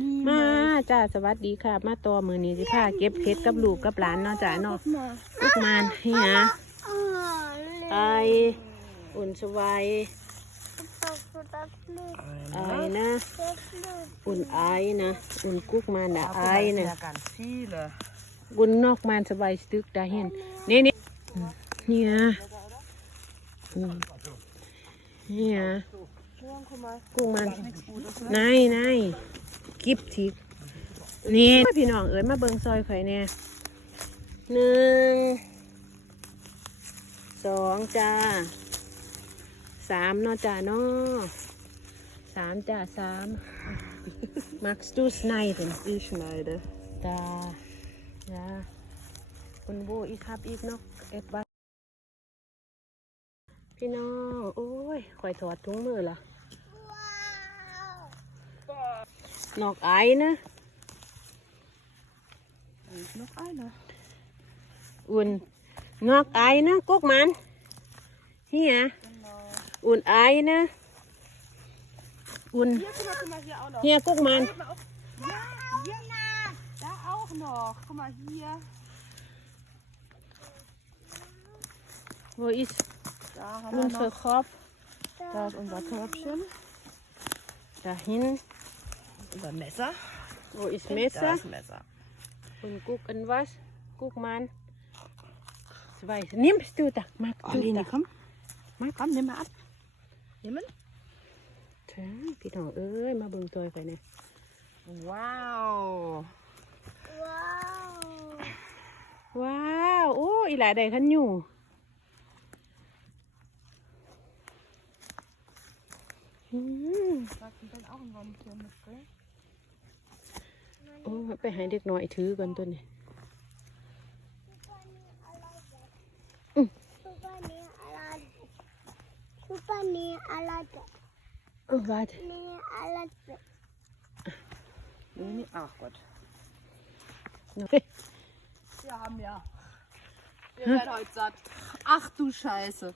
นี่มาจ้าสวัสดีค่ะ มาต่อมือนี้สิพาเก็บเพชรกับลูกกับหลานเนาะจ้าเนาะมาลูกมานเฮียอ๋อไออุ่นสวายไอนะ อุ่นไอนะ อุ่นกุ๊กมันนะไอนะกันซี่เลยอุ่นนอกมันสบายสตึกได้เห็นนี่นี่เนี่ยอืมเนี่ยกุ้งมันนายนาย กิบทิกนี่พี่น้องเอ๋ยมาเบิ่งซอยข่อยเนี่ยหนึ่งสองจ้าสามเนาะจ้าเนาะสามจ้าสาม Magst du schneiden? Ich schneide. Da. Ja. Und wo ich hab ich noch etwas พี่น้อง โอ้ยคอยถอดถุงมือละนอกไอนะ Noch einer. อุ่นนอกไอนะ กุ๊กมันเฮียอุ่นไอนะอุ่น Hier, guck mal, guck mal, hier auch noch. เฮียกุ๊กมัน Guck mal auf. Ja, hier. Da auch noch. Guck mal hier. wo ist Da haben wir unser noch. Kopf Da ist unser Körbchen. dahin Unser Messer. wo ist Da Messer ist Messer. und guck an was guck man zwei nimmst du da magst Oh, du Leni, da komm. Mal, komm, nimm mal ab. Nehmen. เจ้าพี่น้องเอ้ย มาเบิ่งตัวไปเนี่ย Wow. ว้าว โอ้อีหลาได้ขันอยู่อืม Sag, die dann auch ein Sonnentier mitbringen. โอ้ไปให้เด็กน้อยถือกันตัวนี้ Super nie Alade. เออว่า Nie Alade. Leni, ach Gott. เฮ้ย Wir haben ja. Wir werden heute satt. Ach du Scheiße.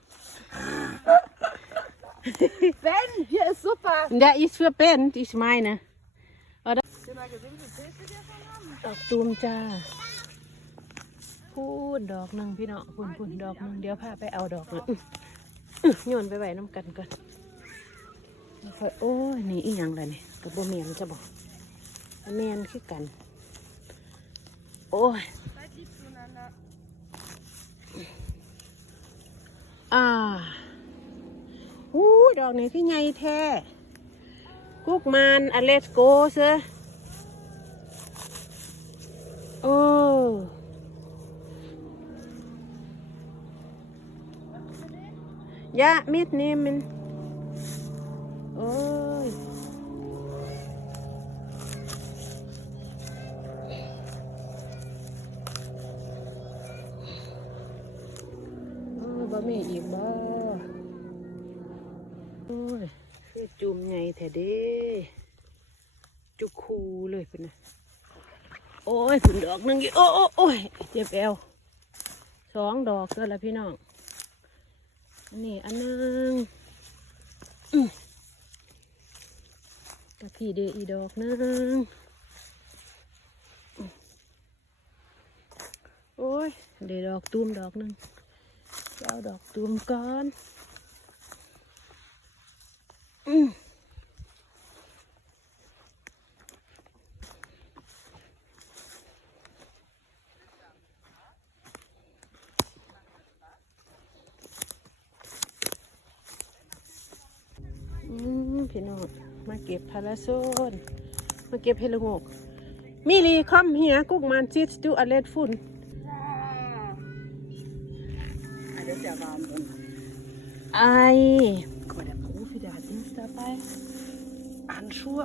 ben, hier ist super. Da ist für Ben ich meine ดอกตูมจ้า พูดดอกนึ่งพี่เน้องพูนพูนดอกนึ่งเดี๋ยวพาไปเอาดอกนึ่งอื้ออื้อโยนไปไว้น้ำกันก่อนค่อยโอ้ยนี่อีหยังล่ะนี่กับโบเมียนจะบอกเมียนคือกัน โอ้ยอ่าอู้ดอกนี้คือไงแท้กุกมันอเลสโกเซอ ยะมิดนี่มัน โอ้ย โอ้ยบ่มีอีกบ่โอ้ยคือจุ่มไงแท้เด้จุกคูเลยเป็นนะโอ้ยถึงดอกหนึงอีกโอ้โอ้โอ้ยเจ็บแอวสองดอกเกินละพี่น้องอั นนี้อันนึงกับพี่เดอีดอกนึงโอ้ยเดดอกตูมดอกนึงเอาดอกตูมก่อน อืม มาเก็บพาราโซน มาเก็บเฮลโงกมิลีคอมเฮียกุกมันซิดดูอเลดฟุน Ah, das ist ja Wahnsinn. ไอ Guck mal, der Profi, der hat Dings dabei. Handschuhe.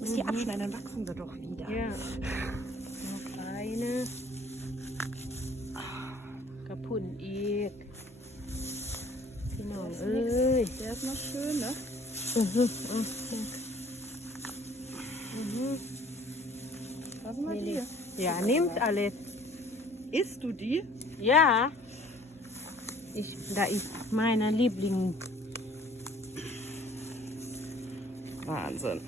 Muss die abschneiden, dann wachsen sie doch wieder. เ Mhm. mhm Mal hier? Mhm. Ja, mhm. nehmt alle. Isst du die? Ja. Ich, da ist meine Liebling. Wahnsinn.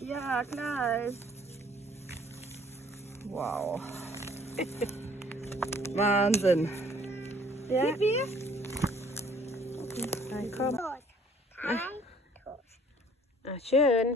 Ja, gleich. Wow. Wahnsinn. Ja. Pipi? ไปครอบโทษท้ายโทษอะเชิญ